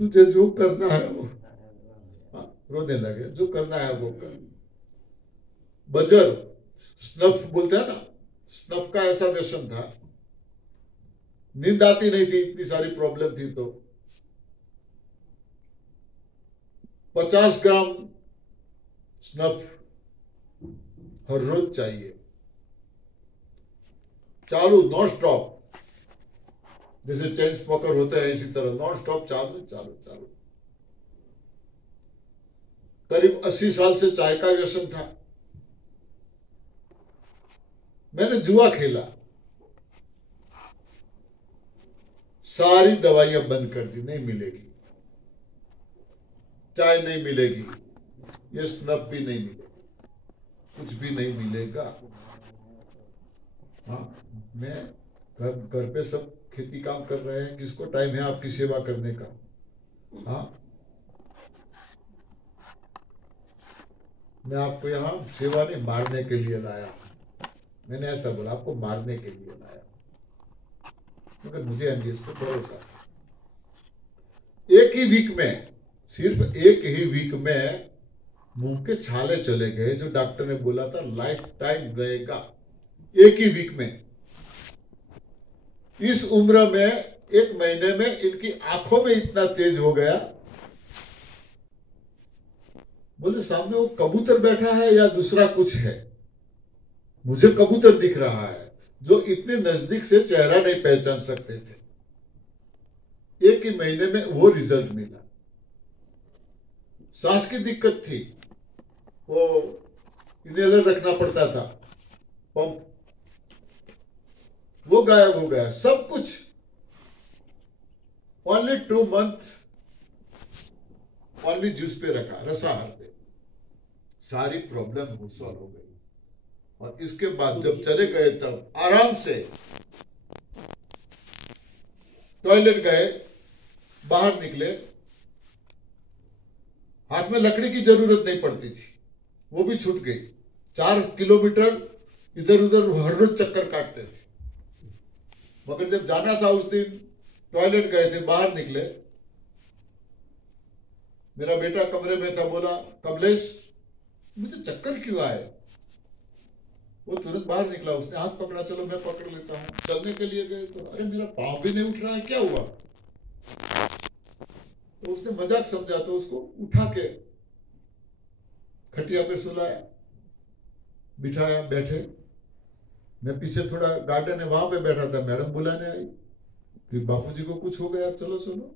तुझे जो करना है वो, रोने लगे, जो करना है वो कर। बजर, स्नफ बोलते हैं ना, स्नफ का ऐसा व्यसन था, नींद आती नहीं थी, इतनी सारी प्रॉब्लम थी। तो 50 ग्राम स्नफ हर रोज चाहिए, चालू, नॉन स्टॉप। जैसे चेन स्मोकर होते हैं इसी तरह नॉन स्टॉप, चालू चालू चालू। करीब 80 साल से चाय का व्यसन था। मैंने जुआ खेला, सारी दवाइयां बंद कर दी, नहीं मिलेगी, चाय नहीं मिलेगी, ये स्नफ भी नहीं मिलेगा, कुछ भी नहीं मिलेगा। हाँ, मैं घर पे सब खेती काम कर रहे हैं, किसको टाइम है आपकी सेवा करने का? हाँ, मैं आपको यहाँ सेवा नहीं, मारने के लिए लाया। मैंने ऐसा बोला, आपको मारने के लिए लाया, मगर मुझे एनडीएस को भरोसा। एक ही वीक में, सिर्फ एक ही वीक में मुंह के छाले चले गए, जो डॉक्टर ने बोला था लाइफ टाइम रहेगा। एक ही वीक में, इस उम्र में, 1 महीने में इनकी आंखों में इतना तेज हो गया। बोले सामने वो कबूतर बैठा है या दूसरा कुछ है? मुझे कबूतर दिख रहा है, जो इतने नजदीक से चेहरा नहीं पहचान सकते थे। एक ही महीने में वो रिजल्ट मिला। सांस की दिक्कत थी, वो इनहेलर रखना पड़ता था, पंप, वो गायब हो गया, सब कुछ। ओनली 2 मंथ ओनली जूस पे रखा, रसाहार पे, सारी प्रॉब्लम सॉल्व हो गई। और इसके बाद जब चले गए तब आराम से टॉयलेट गए, बाहर निकले, हाथ में लकड़ी की जरूरत नहीं पड़ती थी, वो भी छूट गई। 4 किलोमीटर इधर उधर हर रोज चक्कर काटते थे। मगर जब जाना था उस दिन, टॉयलेट गए थे, बाहर निकले, मेरा बेटा कमरे में था, बोला कमलेश मुझे चक्कर क्यों आए? वो तुरंत बाहर निकला, उसने हाथ पकड़ा, चलो मैं पकड़ लेता हूँ। चलने के लिए गए तो अरे मेरा पाँव भी नहीं उठ रहा है, क्या हुआ? तो उसने मजाक समझा, तो उसको उठा के खटिया पे सुलाया, बिठाया, बैठे। मैं पीछे थोड़ा गार्डन है, वहां पे बैठा था। मैडम बुलाने आई कि बापूजी को कुछ हो गया, चलो चलो।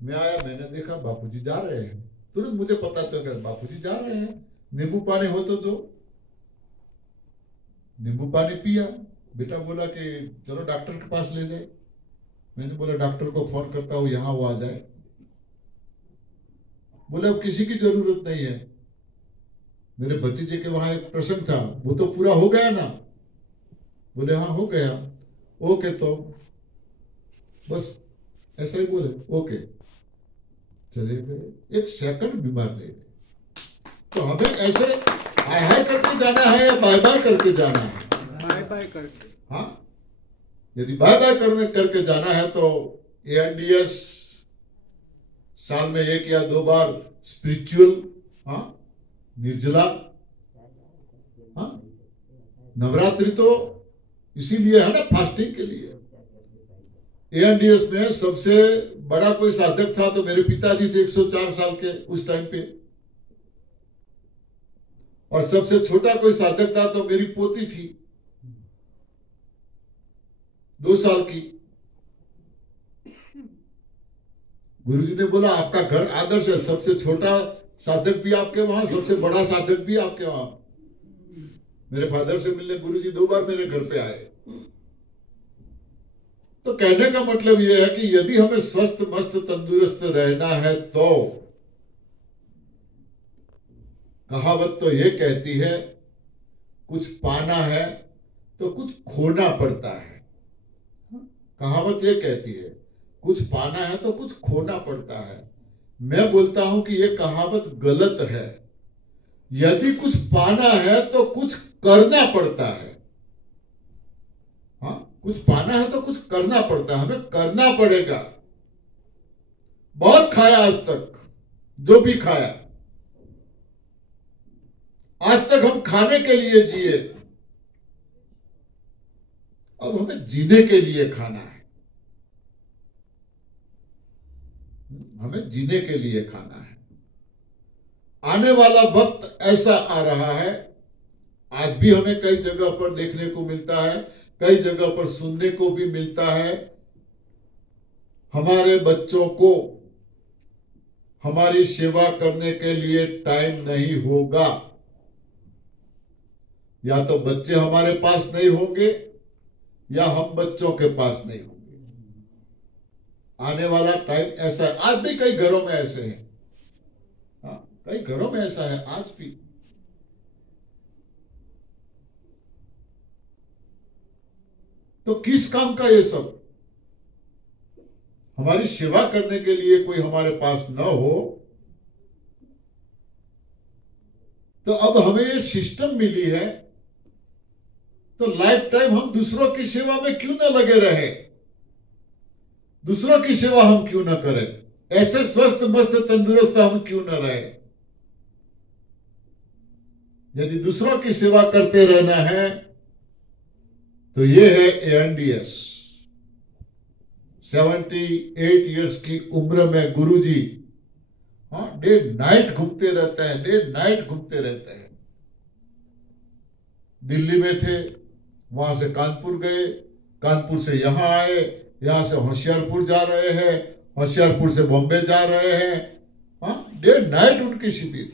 मैं आया, मैंने देखा बापूजी जा रहे हैं। तुरंत मुझे पता चल गया बापूजी जा रहे हैं। नींबू पानी हो तो दो, नींबू पानी पिया। बेटा बोला कि चलो डॉक्टर के पास ले जाए। मैंने बोला डॉक्टर को फोन करता हूँ, यहाँ वो आ जाए। बोले अब किसी की जरूरत नहीं है, मेरे भतीजे के वहां एक प्रसंग था, वो तो पूरा हो गया ना? बोले हाँ हो गया। ओके, तो बस ऐसा ही बोले, ओके, चले गए। 1 सेकंड बीमार नहीं थे। तो हमें ऐसे हाय हाय करके जाना है या बाय बाय करके जाना है? बाय बाय करके। हाँ, यदि बाय बाय करके जाना है तो एएनडीएस साल में 1 या 2 बार स्पिरिचुअल, हाँ, निर्जला, हाँ, नवरात्रि तो इसीलिए है ना, फास्टिंग के लिए। एएनडीएस में सबसे बड़ा कोई साधक था तो मेरे पिताजी थे, 104 साल के उस टाइम पे, और सबसे छोटा कोई साधक था तो मेरी पोती थी 2 साल की। गुरुजी ने बोला आपका घर आदर्श है, सबसे छोटा साधक भी आपके वहां, सबसे बड़ा साधक भी आपके वहां। मेरे फादर से मिलने गुरुजी 2 बार मेरे घर पे आए। तो कहने का मतलब यह है कि यदि हमें स्वस्थ मस्त तंदुरुस्त रहना है तो कहावत तो यह कहती है कुछ पाना है तो कुछ खोना पड़ता है। कहावत यह कहती है कुछ पाना है तो कुछ खोना पड़ता है। मैं बोलता हूं कि यह कहावत गलत है। यदि कुछ पाना है तो कुछ करना पड़ता है। हाँ, कुछ पाना है तो कुछ करना पड़ता है, हमें करना पड़ेगा। बहुत खाया आज तक, जो भी खाया, आज तक हम खाने के लिए जिए, अब हमें जीने के लिए खाना है। हमें जीने के लिए खाना है। आने वाला वक्त ऐसा आ रहा है, आज भी हमें कई जगह पर देखने को मिलता है, कई जगह पर सुनने को भी मिलता है, हमारे बच्चों को हमारी सेवा करने के लिए टाइम नहीं होगा। या तो बच्चे हमारे पास नहीं होंगे या हम बच्चों के पास नहीं होंगे। आने वाला टाइम ऐसा है। आज भी कई घरों में ऐसे हैं, हाँ, कई घरों में ऐसा है आज भी। तो किस काम का ये सब? हमारी सेवा करने के लिए कोई हमारे पास न हो तो अब हमें ये सिस्टम मिली है, तो लाइफ टाइम हम दूसरों की सेवा में क्यों न लगे रहे? दूसरों की सेवा हम क्यों न करें? ऐसे स्वस्थ मस्त तंदुरुस्त हम क्यों न रहे? यदि दूसरों की सेवा करते रहना है तो ये है एएनडीएस। 78 इयर्स की उम्र में गुरुजी, हाँ, डे नाइट घूमते रहते हैं, डे नाइट घूमते रहते हैं। दिल्ली में थे, वहां से कानपुर गए, कानपुर से यहां आए, यहां से होशियारपुर जा रहे हैं, होशियारपुर से बॉम्बे जा रहे हैं। हाँ, डे नाइट उनकी शिविर।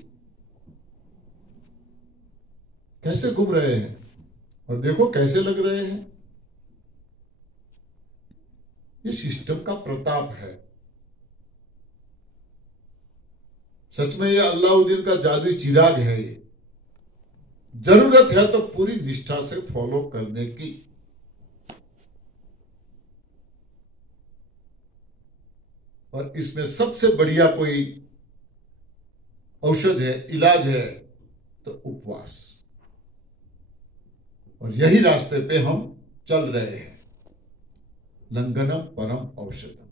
कैसे घूम रहे हैं और देखो कैसे लग रहे हैं। ये सिस्टम का प्रताप है। सच में ये अल्लाउद्दीन का जादुई चिराग है। ये जरूरत है तो पूरी निष्ठा से फॉलो करने की। और इसमें सबसे बढ़िया कोई औषध है, इलाज है तो उपवास। और यही रास्ते पे हम चल रहे हैं। लंघनम परम औषधम।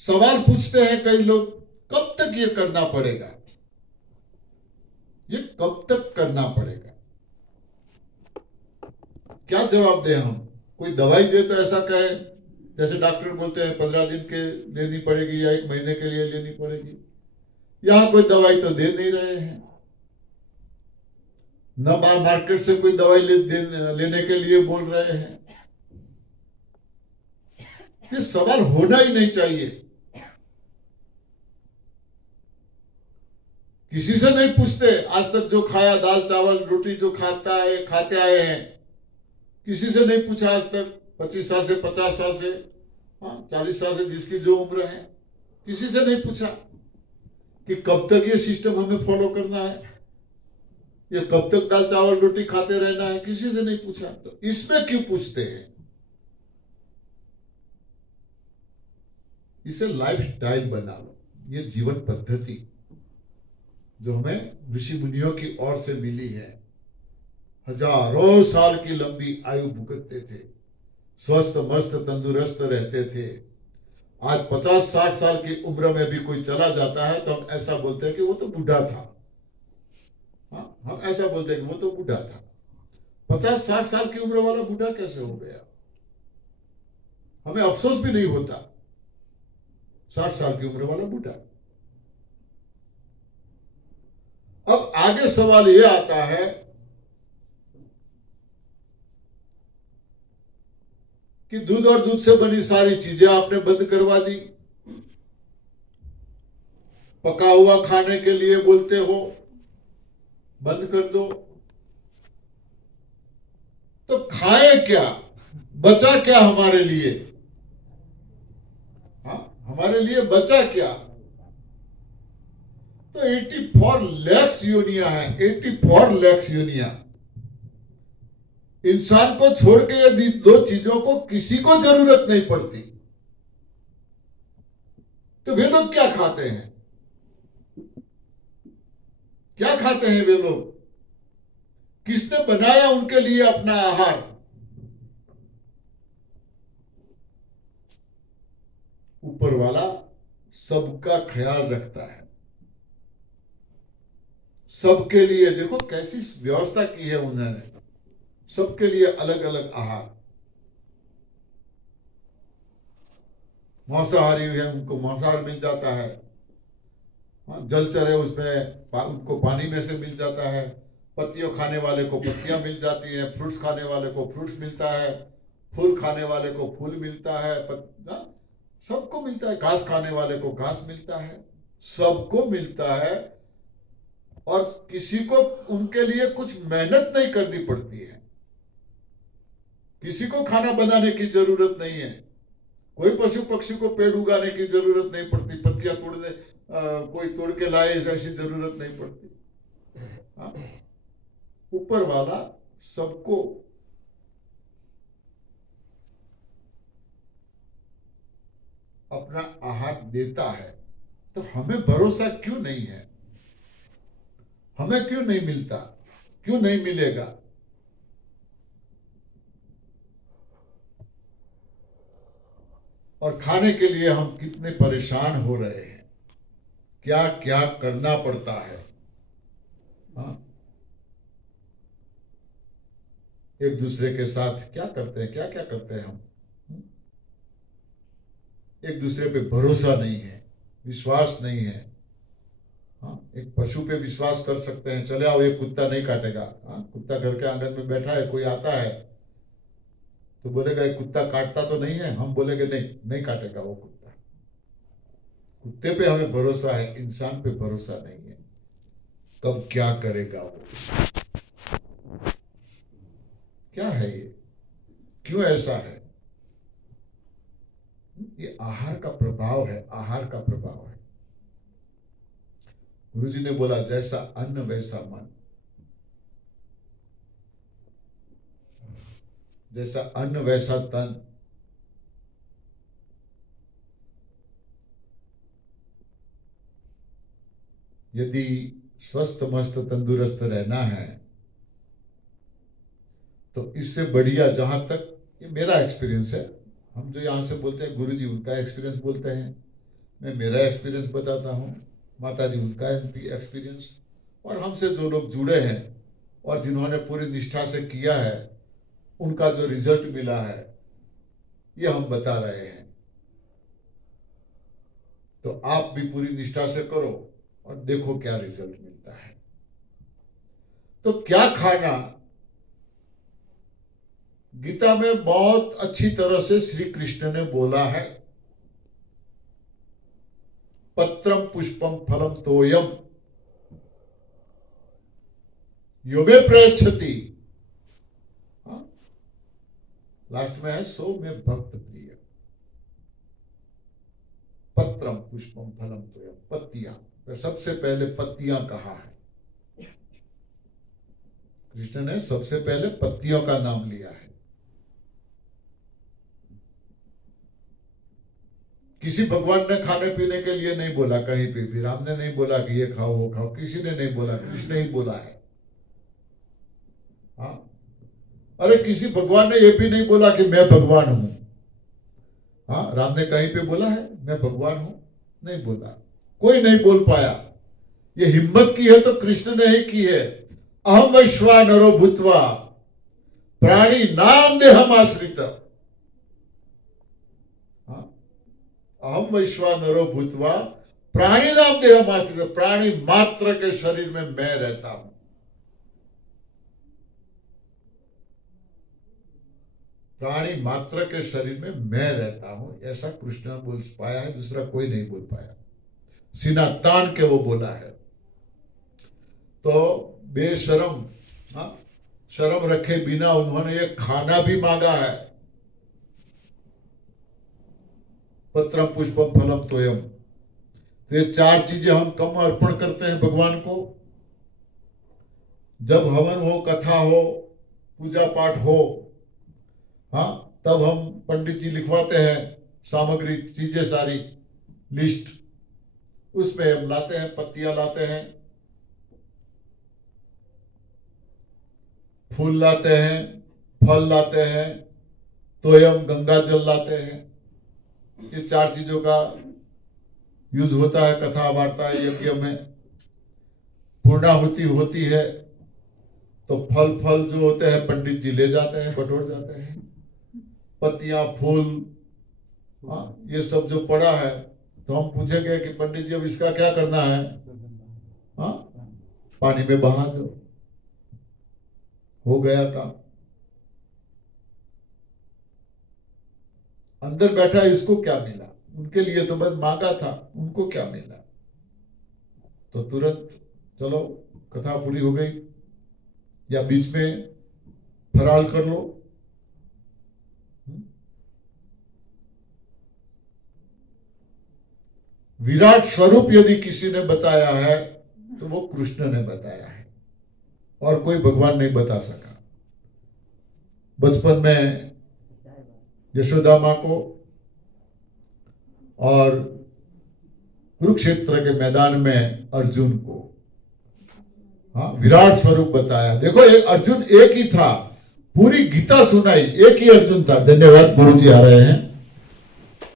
सवाल पूछते हैं कई लोग, कब तक ये करना पड़ेगा? ये कब तक करना पड़ेगा? क्या जवाब दें हम? कोई दवाई दे तो ऐसा कहे, जैसे डॉक्टर बोलते हैं 15 दिन के लेनी पड़ेगी या 1 महीने के लिए लेनी पड़ेगी। यहां कोई दवाई तो दे नहीं रहे हैं, न मार्केट से कोई दवाई लेने के लिए बोल रहे हैं। ये सवाल होना ही नहीं चाहिए। किसी से नहीं पूछते आज तक, जो खाया दाल चावल रोटी जो खाते आए हैं, किसी से नहीं पूछा आज तक। 25 साल से 50 साल से, हाँ, 40 साल से जिसकी जो उम्र है, किसी से नहीं पूछा कि कब तक ये सिस्टम हमें फॉलो करना है, ये कब तक दाल चावल रोटी खाते रहना है, किसी से नहीं पूछा। तो इसमें क्यों पूछते हैं? इसे लाइफ स्टाइल बना लो। ये जीवन पद्धति जो हमें ऋषि मुनियों की ओर से मिली है। हजारों साल की लंबी आयु भुगतते थे, स्वस्थ मस्त तंदुरुस्त रहते थे, आज 50-60 साल की उम्र में भी कोई चला जाता है तो हम ऐसा बोलते हैं कि वो तो बूढ़ा था। हाँ, हम ऐसा बोलते हैं कि वो तो बूढ़ा था। 50-60 साल की उम्र वाला बूढ़ा कैसे हो गया? हमें अफसोस भी नहीं होता 60 साल की उम्र वाला बूढ़ा। अब आगे सवाल यह आता है कि दूध और दूध से बनी सारी चीजें आपने बंद करवा दी, पका हुआ खाने के लिए बोलते हो बंद कर दो, तो खाए क्या? बचा क्या हमारे लिए? हाँ, हमारे लिए बचा क्या? तो 84 लाख योनिया है, 84 लाख योनिया। इंसान को छोड़ के यदि दो चीजों को किसी को जरूरत नहीं पड़ती तो वे लोग क्या खाते हैं? क्या खाते हैं वे लोग? किसने बनाया उनके लिए अपना आहार? ऊपर वाला सबका ख्याल रखता है, सबके लिए। देखो कैसी व्यवस्था की है उन्होंने, सबके लिए अलग अलग आहार। मांसाहारी है उनको मांसाहार मिल जाता है, जलचर है उसमें उनको पानी में से मिल जाता है, पत्तियों खाने वाले को पत्तियां मिल जाती हैं, फ्रूट्स खाने वाले को फ्रूट्स मिलता है, फूल खाने वाले को फूल मिलता है, सबको मिलता है। घास खाने वाले को घास मिलता है, सबको मिलता है। और किसी को उनके लिए कुछ मेहनत नहीं करनी पड़ती है, किसी को खाना बनाने की जरूरत नहीं है, कोई पशु पक्षी को पेड़ उगाने की जरूरत नहीं पड़ती, पत्तियां तोड़ने कोई तोड़ के लाए ऐसी जरूरत नहीं पड़ती। ऊपर वाला सबको अपना आहार देता है, तो हमें भरोसा क्यों नहीं है? हमें क्यों नहीं मिलता? क्यों नहीं मिलेगा? और खाने के लिए हम कितने परेशान हो रहे हैं, क्या क्या करना पड़ता है। हाँ? एक दूसरे के साथ क्या करते हैं, क्या क्या करते हैं हम। एक दूसरे पे भरोसा नहीं है, विश्वास नहीं है। हाँ, एक पशु पे विश्वास कर सकते हैं, चले आओ ये कुत्ता नहीं काटेगा। हाँ, कुत्ता घर के आंगन में बैठा है, कोई आता है तो बोलेगा ये कुत्ता काटता तो नहीं है? हम बोलेंगे नहीं, नहीं काटेगा वो कुत्ता। कुत्ते पे हमें भरोसा है, इंसान पे भरोसा नहीं है। कब क्या करेगा वो? क्या है ये? क्यों ऐसा है? ये आहार का प्रभाव है, आहार का प्रभाव है। गुरु जी ने बोला जैसा अन्न वैसा मन, जैसा अन्न वैसा तन। यदि स्वस्थ मस्त तंदुरुस्त रहना है तो इससे बढ़िया, जहां तक ये मेरा एक्सपीरियंस है, हम जो यहां से बोलते हैं गुरु जी उनका एक्सपीरियंस बोलते हैं, मैं मेरा एक्सपीरियंस बताता हूं, माता जी उनका एक्सपीरियंस, और हमसे जो लोग जुड़े हैं और जिन्होंने पूरी निष्ठा से किया है उनका जो रिजल्ट मिला है ये हम बता रहे हैं। तो आप भी पूरी निष्ठा से करो और देखो क्या रिजल्ट मिलता है। तो क्या खाना, गीता में बहुत अच्छी तरह से श्री कृष्ण ने बोला है, पत्रम पुष्पम फलम तोयम योगे प्रयच्छति। लास्ट में है सो में भक्त प्रिय। पत्रम पुष्पम फलम तोयम, पत्तियां, तो सबसे पहले पत्तियां कहा है। कृष्ण ने सबसे पहले पत्तियों का नाम लिया है। किसी भगवान ने खाने पीने के लिए नहीं बोला कहीं पे, फिर हमने नहीं बोला कि ये खाओ वो खाओ, किसी ने नहीं बोला, कृष्ण ही बोला है। हाँ, अरे किसी भगवान ने ये भी नहीं बोला कि मैं भगवान हूं। हाँ, राम ने कहीं पे बोला है मैं भगवान हूं? नहीं बोला, कोई नहीं बोल पाया। ये हिम्मत की है तो कृष्ण ने ही की है। अहम वैश्वानरो भूत्वा प्राणी नाम देहम आश्रित। अहम वैश्वानरो भूत्वा प्राणी नाम देहम आश्रित। प्राणी मात्र के शरीर में मैं रहता हूं। प्राणी मात्र के शरीर में मैं रहता हूं, ऐसा कृष्ण ने बोल पाया है, दूसरा कोई नहीं बोल पाया। सीना तान के वो बोला है। तो बेशरम, शर्म रखे बिना उन्होंने ये खाना भी मांगा है। पत्रम पुष्पम फलम तोयम। तो ये चार चीजें हम कम अर्पण करते हैं भगवान को। जब हवन हो, कथा हो, पूजा पाठ हो, हाँ, तब हम पंडित जी लिखवाते हैं सामग्री, चीजें सारी लिस्ट, उसमें हम लाते हैं, पत्तियां लाते हैं, फूल लाते हैं, फल लाते हैं, तोयम गंगा जल लाते हैं। ये चार चीजों का यूज होता है कथा वार्ता यज्ञ में। पूर्णाहुति होती है तो फल जो होते हैं पंडित जी ले जाते हैं, बटोर जाते हैं। पत्तियां, फूल, ये सब जो पड़ा है तो हम पूछेंगे कि पंडित जी अब इसका क्या करना है? पानी में बहा दो, हो गया काम। अंदर बैठा इसको क्या मिला? उनके लिए तो बस मांगा था, उनको क्या मिला? तो तुरंत चलो कथा पूरी हो गई, या बीच में फराल कर लो। विराट स्वरूप यदि किसी ने बताया है तो वो कृष्ण ने बताया है, और कोई भगवान नहीं बता सका। बचपन में यशोदा माँ को और कुरुक्षेत्र के मैदान में अर्जुन को, हाँ, विराट स्वरूप बताया। देखो, एक अर्जुन एक ही था, पूरी गीता सुनाई, एक ही अर्जुन था। धन्यवाद, गुरु जी आ रहे हैं।